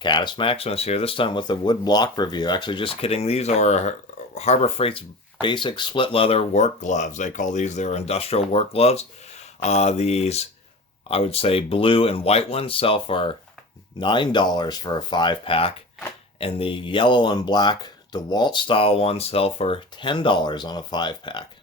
Caddis Maximus here, this time with a wood block review. Actually, just kidding. These are Harbor Freight's basic split leather work gloves. They call these their industrial work gloves. These, I would say, blue and white ones sell for $9 for a 5-pack. And the yellow and black DeWalt style ones sell for $10 on a 5-pack.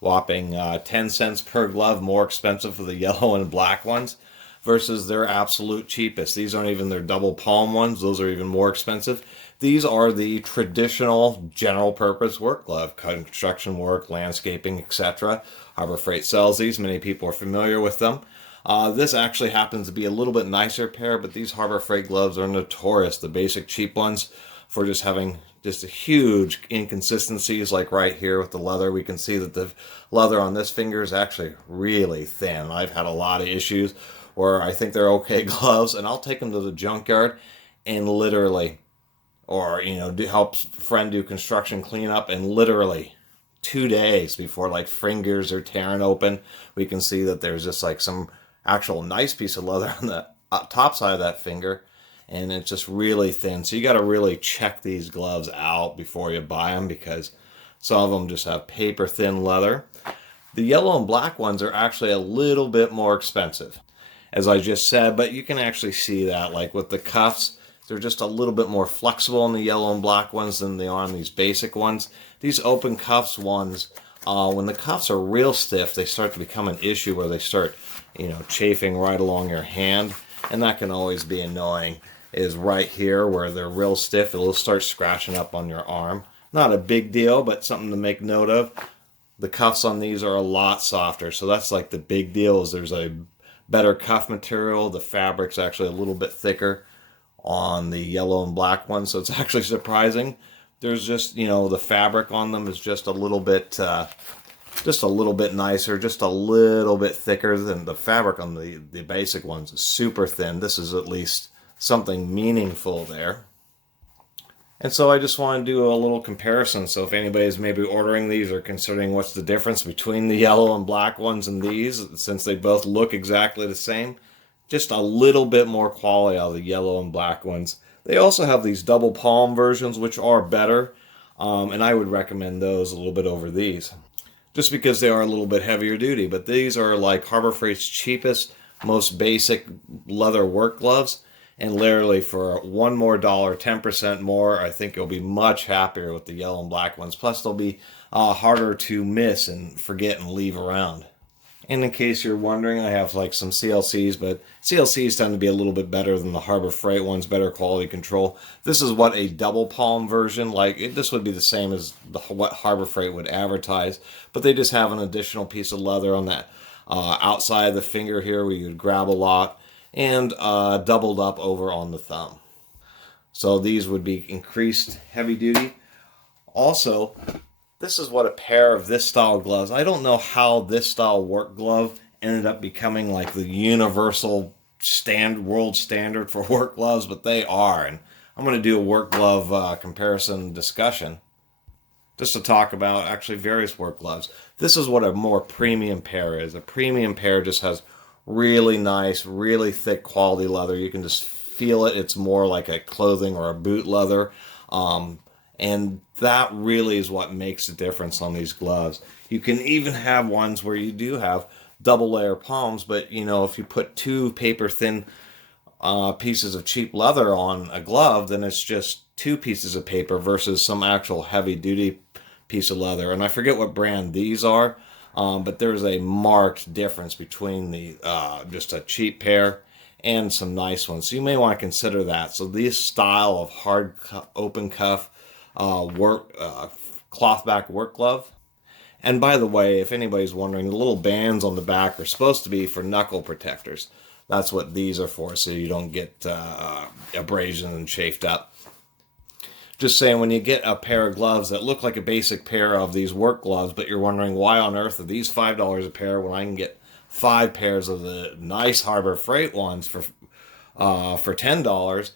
Whopping 10 cents per glove more expensive for the yellow and black ones versus their absolute cheapest. These aren't even their double palm ones. Those are even more expensive. These are the traditional general purpose work glove, construction work, landscaping, etc. Harbor Freight sells these. Many people are familiar with them. This actually happens to be a little bit nicer pair, but these Harbor Freight gloves are notorious, the basic cheap ones, for just having just huge inconsistencies. Like right here with the leather, we can see that the leather on this finger is actually really thin. I've had a lot of issues where I think they're okay gloves, and I'll take them to the junkyard and literally, or help a friend do construction cleanup, and literally 2 days before like fingers are tearing open, we can see that there's just like some actual nice piece of leather on the top side of that finger, and it's just really thin. So you got to really check these gloves out before you buy them, because some of them just have paper thin leather. The yellow and black ones are actually a little bit more expensive, as I just said, but you can actually see that, like with the cuffs, they're just a little bit more flexible in the yellow and black ones than they are on these basic ones. These open cuffs ones, when the cuffs are real stiff, they start to become an issue where they start, chafing right along your hand, and that can always be annoying. Is right here where they're real stiff, it'll start scratching up on your arm. Not a big deal, but something to make note of. The cuffs on these are a lot softer, so that's like the big deal, is there's a better cuff material. The fabric's actually a little bit thicker on the yellow and black ones, so it's actually surprising. There's just, the fabric on them is just a little bit nicer, just a little bit thicker than the fabric on the basic ones. Is super thin. This is at least something meaningful there. And so I just want to do a little comparison. So if anybody's maybe ordering these or considering what's the difference between the yellow and black ones and these, since they both look exactly the same, just a little bit more quality out of the yellow and black ones. They also have these double palm versions, which are better, and I would recommend those a little bit over these, just because they are a little bit heavier duty. But these are like Harbor Freight's cheapest, most basic leather work gloves. And literally for $1 more, 10% more, I think you'll be much happier with the yellow and black ones. Plus, they'll be harder to miss and forget and leave around. And in case you're wondering, I have like some CLCs, but CLCs tend to be a little bit better than the Harbor Freight ones, better quality control. This is what a double palm version, this would be the same as what Harbor Freight would advertise, but they just have an additional piece of leather on that outside of the finger here where you'd grab a lot, and doubled up over on the thumb. So these would be increased heavy duty. Also, this is what a pair of this style gloves, I don't know how this style work glove ended up becoming like the universal world standard for work gloves, but they are. And I'm going to do a work glove comparison discussion just to talk about actually various work gloves. This is what a more premium pair is. A premium pair just has really nice, really thick quality leather. You can just feel it. It's more like a clothing or a boot leather. And that really is what makes the difference on these gloves. You can even have ones where you do have double layer palms, but if you put 2 paper thin pieces of cheap leather on a glove, then it's just 2 pieces of paper versus some actual heavy duty piece of leather. And I forget what brand these are. But there's a marked difference between the just a cheap pair and some nice ones. So you may want to consider that. So this style of hard open cuff cloth back work glove. And by the way, if anybody's wondering, the little bands on the back are supposed to be for knuckle protectors. That's what these are for, so you don't get abrasion and chafed up. Just saying, when you get a pair of gloves that look like a basic pair of these work gloves, but you're wondering why on earth are these $5 a pair when I can get 5 pairs of the nice Harbor Freight ones for $10,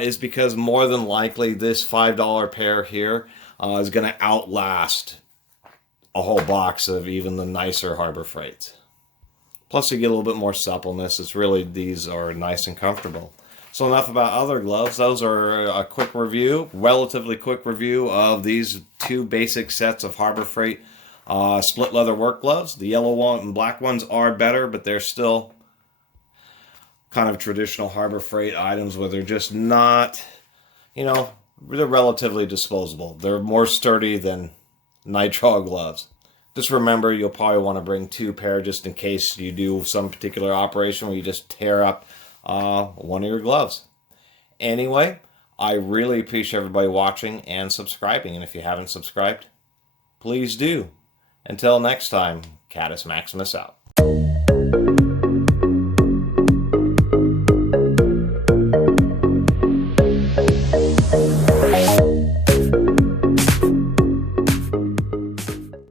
is because more than likely this $5 pair here is going to outlast a whole box of even the nicer Harbor Freights. Plus you get a little bit more suppleness. These are nice and comfortable. So enough about other gloves. Those are a quick review, relatively quick review of these two basic sets of Harbor Freight split leather work gloves. The yellow one and black ones are better, but they're still kind of traditional Harbor Freight items where they're just not, they're relatively disposable. They're more sturdy than nitrile gloves. Just remember, you'll probably want to bring 2 pair just in case you do some particular operation where you just tear up one of your gloves. Anyway, I really appreciate everybody watching and subscribing. And if you haven't subscribed, please do. Until next time, Catus Maximus out.